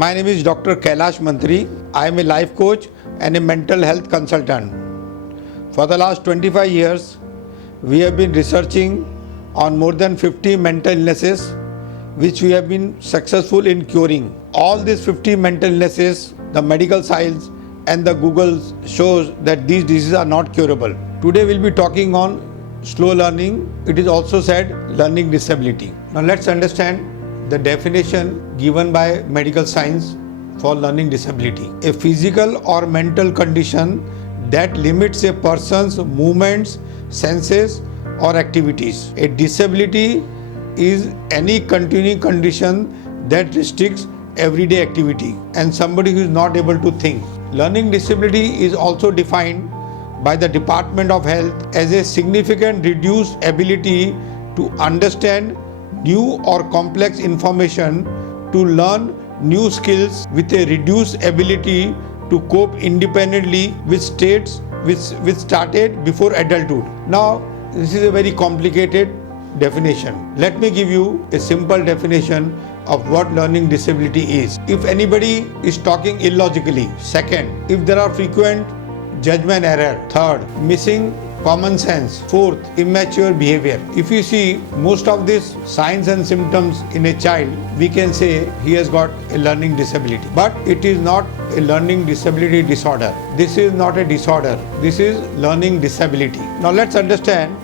My name is Dr. Kailash Mantry. I am a life coach and a mental health consultant. For the last 25 years, we have been researching on more than 50 mental illnesses which we have been successful in curing. All these 50 mental illnesses, the medical science and the Google shows that these diseases are not curable. Today we'll be talking on slow learning. It is also said learning disability. Now let's understand the definition given by medical science for learning disability. A physical or mental condition that limits a person's movements, senses or activities. A disability is any continuing condition that restricts everyday activity and somebody who is not able to think. Learning disability is also defined by the Department of Health as a significant reduced ability to understand new or complex information, to learn new skills with a reduced ability to cope independently with states which started before adulthood. Now, this is a very complicated definition. Let me give you a simple definition of what learning disability is. If anybody is talking illogically, second, if there are frequent judgment error, third, missing common sense, fourth, immature behavior. If you see most of these signs and symptoms in a child, we can say he has got a learning disability. But it is not a learning disability disorder. This is not a disorder. This is learning disability. Now let's understand,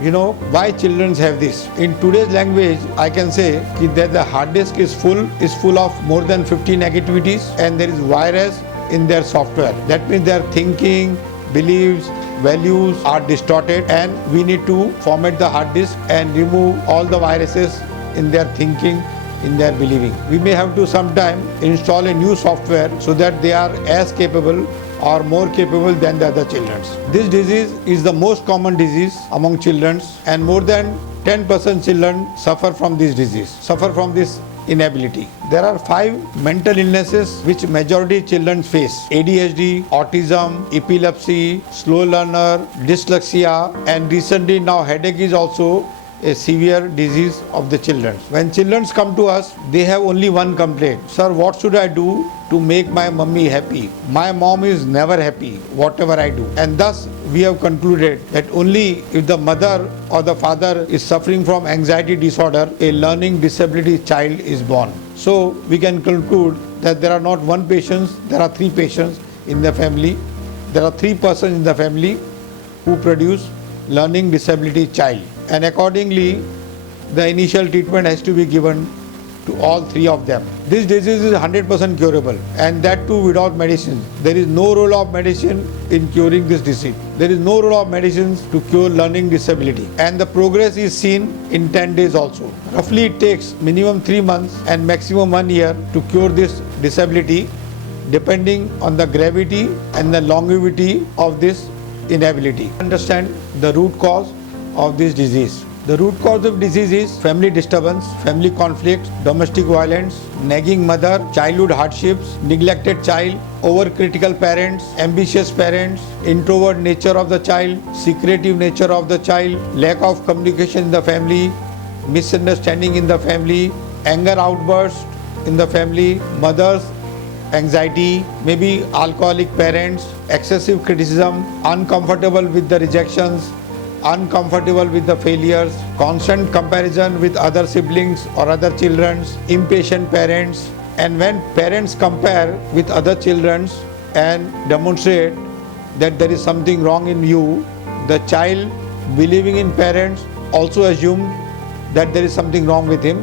why children have this. In today's language, I can say that the hard disk is full of more than 50 negativities and there is virus in their software. That means their thinking, beliefs, values are distorted and we need to format the hard disk and remove all the viruses in their thinking, in their believing. We may have to sometime install a new software so that they are as capable or more capable than the other children. This disease is the most common disease among children and more than 10% children suffer from this disease, suffer from this inability. There are 5 mental illnesses which majority children face: ADHD, autism, epilepsy, slow learner, dyslexia, and recently now headache is also a severe disease of the children. When children come to us, they have only one complaint. Sir, what should I do to make my mummy happy? My mom is never happy, whatever I do. And thus, we have concluded that only if the mother or the father is suffering from anxiety disorder, a learning disability child is born. So, we can conclude that there are not one patient, there are 3 patients in the family. There are 3 persons in the family who produce learning disability child. And accordingly, the initial treatment has to be given to all 3 of them. This disease is 100% curable and that too without medicine. There is no role of medicine in curing this disease. There is no role of medicines to cure learning disability and the progress is seen in 10 days also. Roughly it takes minimum 3 months and maximum 1 year to cure this disability depending on the gravity and the longevity of this inability. Understand the root cause of this disease. The root cause of disease is family disturbance, family conflict, domestic violence, nagging mother, childhood hardships, neglected child, overcritical parents, ambitious parents, introvert nature of the child, secretive nature of the child, lack of communication in the family, misunderstanding in the family, anger outburst in the family, mother's anxiety, maybe alcoholic parents, excessive criticism, uncomfortable with the rejections, uncomfortable with the failures, constant comparison with other siblings or other children, impatient parents. And when parents compare with other children and demonstrate that there is something wrong in you, the child, believing in parents, also assumes that there is something wrong with him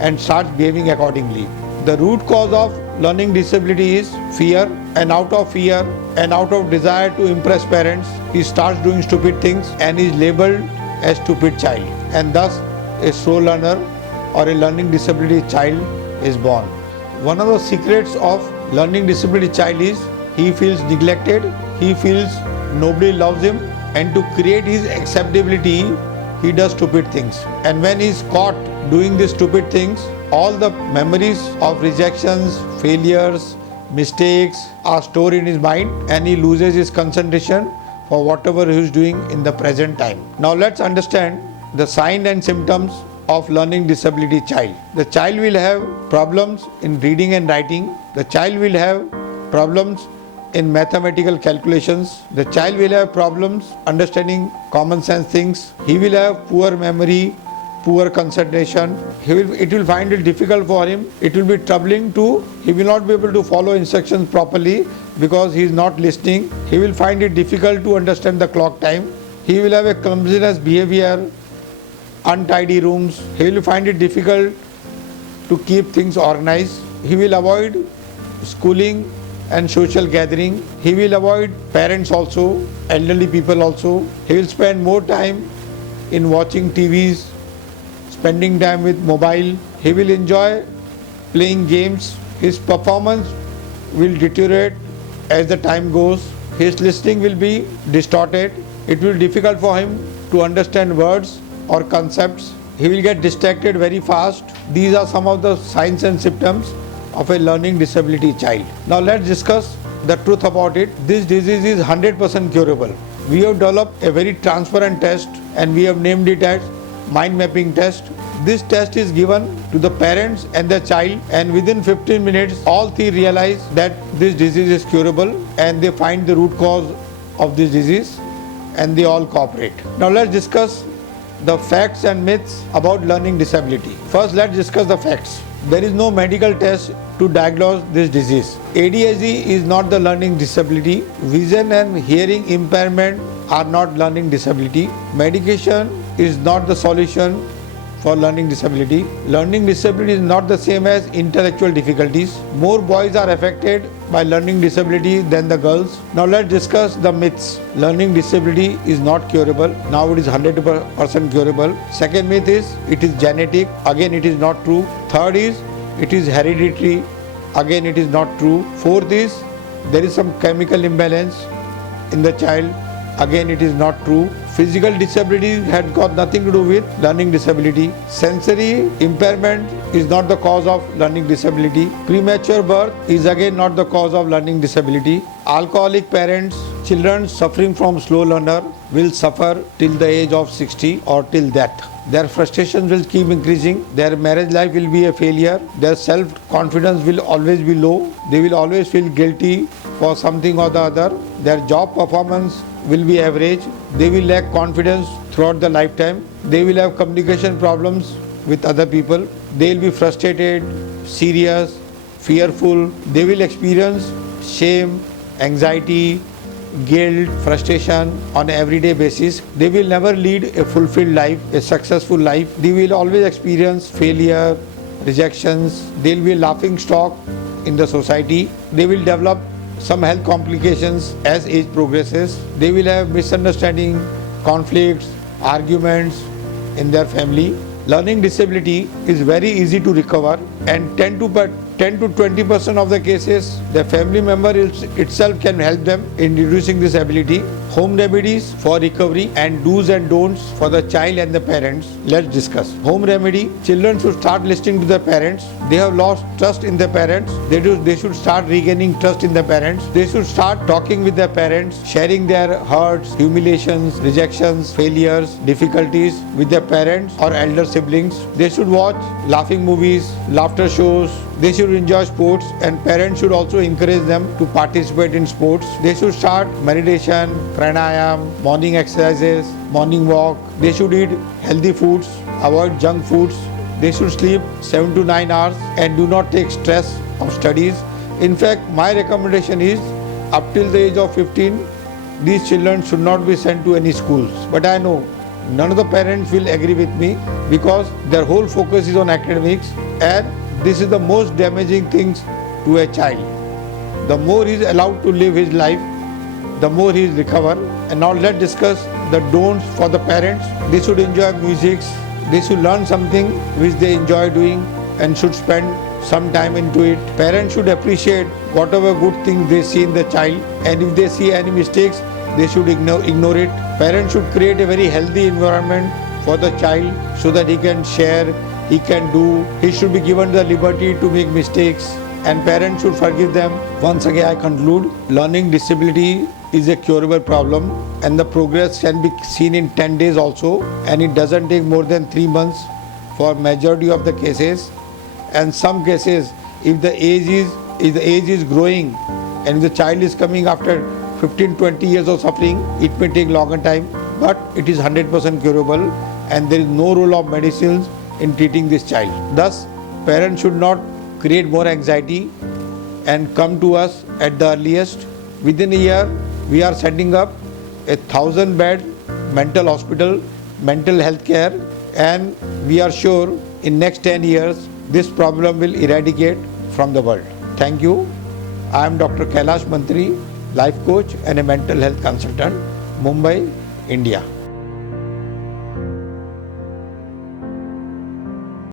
and starts behaving accordingly. The root cause of learning disability is fear, and out of fear and out of desire to impress parents, he starts doing stupid things and is labeled as stupid child. And thus a slow learner or a learning disability child is born. One of the secrets of learning disability child is he feels neglected, he feels nobody loves him, and to create his acceptability, he does stupid things. And when he is caught doing these stupid things, all the memories of rejections, failures, mistakes are stored in his mind and he loses his concentration for whatever he is doing in the present time. Now let's understand the signs and symptoms of learning disability child. The child will have problems in reading and writing. The child will have problems in mathematical calculations. The child will have problems understanding common sense things. He will have poor memory, poor concentration. It will find it difficult for him. It will be troubling too. He will not be able to follow instructions properly because he is not listening. He will find it difficult to understand the clock time. He will have a clumsiness behavior, untidy rooms. He will find it difficult to keep things organized. He will avoid schooling and social gathering. He will avoid parents also, elderly people also. He will spend more time in watching TVs, spending time with mobile. He will enjoy playing games. His performance will deteriorate as the time goes. His listening will be distorted. It will be difficult for him to understand words or concepts. He will get distracted very fast. These are some of the signs and symptoms of a learning disability child. Now let's discuss the truth about it. This disease is 100% curable. We have developed a very transparent test and we have named it as mind mapping test. This test is given to the parents and the child, and within 15 minutes all three realize that this disease is curable and they find the root cause of this disease and they all cooperate. Now let's discuss the facts and myths about learning disability. First, let's discuss the facts. There is no medical test to diagnose this disease. ADHD is not the learning disability. Vision and hearing impairment are not learning disability. Medication is not the solution for learning disability. Learning disability is not the same as intellectual difficulties. More boys are affected by learning disability than the girls. Now let's discuss the myths. Learning disability is not curable. Now it is 100% curable. Second myth is it is genetic. Again, it is not true. Third is it is hereditary. Again, it is not true. Fourth is there is some chemical imbalance in the child. Again, it is not true. Physical disability had got nothing to do with learning disability. Sensory impairment is not the cause of learning disability. Premature birth is again not the cause of learning disability. Alcoholic parents, children suffering from slow learner will suffer till the age of 60 or till death. Their frustrations will keep increasing. Their marriage life will be a failure. Their self-confidence will always be low. They will always feel guilty for something or the other. Their job performance will be average. They will lack confidence throughout the lifetime. They will have communication problems with other people. They will be frustrated, serious, fearful. They will experience shame, anxiety, guilt, frustration on an everyday basis. They will never lead a fulfilled life, a successful life. They will always experience failure, rejections. They will be a laughing stock in the society. They will develop some health complications as age progresses. They will have misunderstanding, conflicts, arguments in their family. Learning disability is very easy to recover, and 10 to 20% of the cases, the family member itself can help them in reducing this ability. Home remedies for recovery and do's and don'ts for the child and the parents. Let's discuss. Home remedy. Children should start listening to their parents. They have lost trust in their parents. They should start regaining trust in their parents. They should start talking with their parents, sharing their hurts, humiliations, rejections, failures, difficulties with their parents or elder siblings. They should watch laughing movies, laughter shows. They should enjoy sports, and parents should also encourage them to participate in sports. They should start meditation, pranayam, morning exercises, morning walk. They should eat healthy foods, avoid junk foods. They should sleep 7 to 9 hours and do not take stress of studies. In fact, my recommendation is up till the age of 15, these children should not be sent to any schools. But I know none of the parents will agree with me because their whole focus is on academics, and this is the most damaging things to a child. The more he is allowed to live his life, the more he is recover. And now let's discuss the don'ts for the parents. They should enjoy music. They should learn something which they enjoy doing and should spend some time into it. Parents should appreciate whatever good things they see in the child, and if they see any mistakes, they should ignore it. Parents should create a very healthy environment for the child so that he can share, he can do. He should be given the liberty to make mistakes, and parents should forgive them. Once again, I conclude, learning disability is a curable problem, and the progress can be seen in 10 days also, and it doesn't take more than 3 months for majority of the cases, and some cases if the age is growing and if the child is coming after 15-20 years of suffering, it may take longer time, but it is 100% curable and there is no role of medicines in treating this child. Thus, parents should not create more anxiety and come to us at the earliest. Within a year, we are setting up a 1,000-bed mental hospital, mental health care, and we are sure in next 10 years, this problem will eradicate from the world. Thank you. I am Dr. Kailash Mantry, life coach and a mental health consultant, Mumbai, India.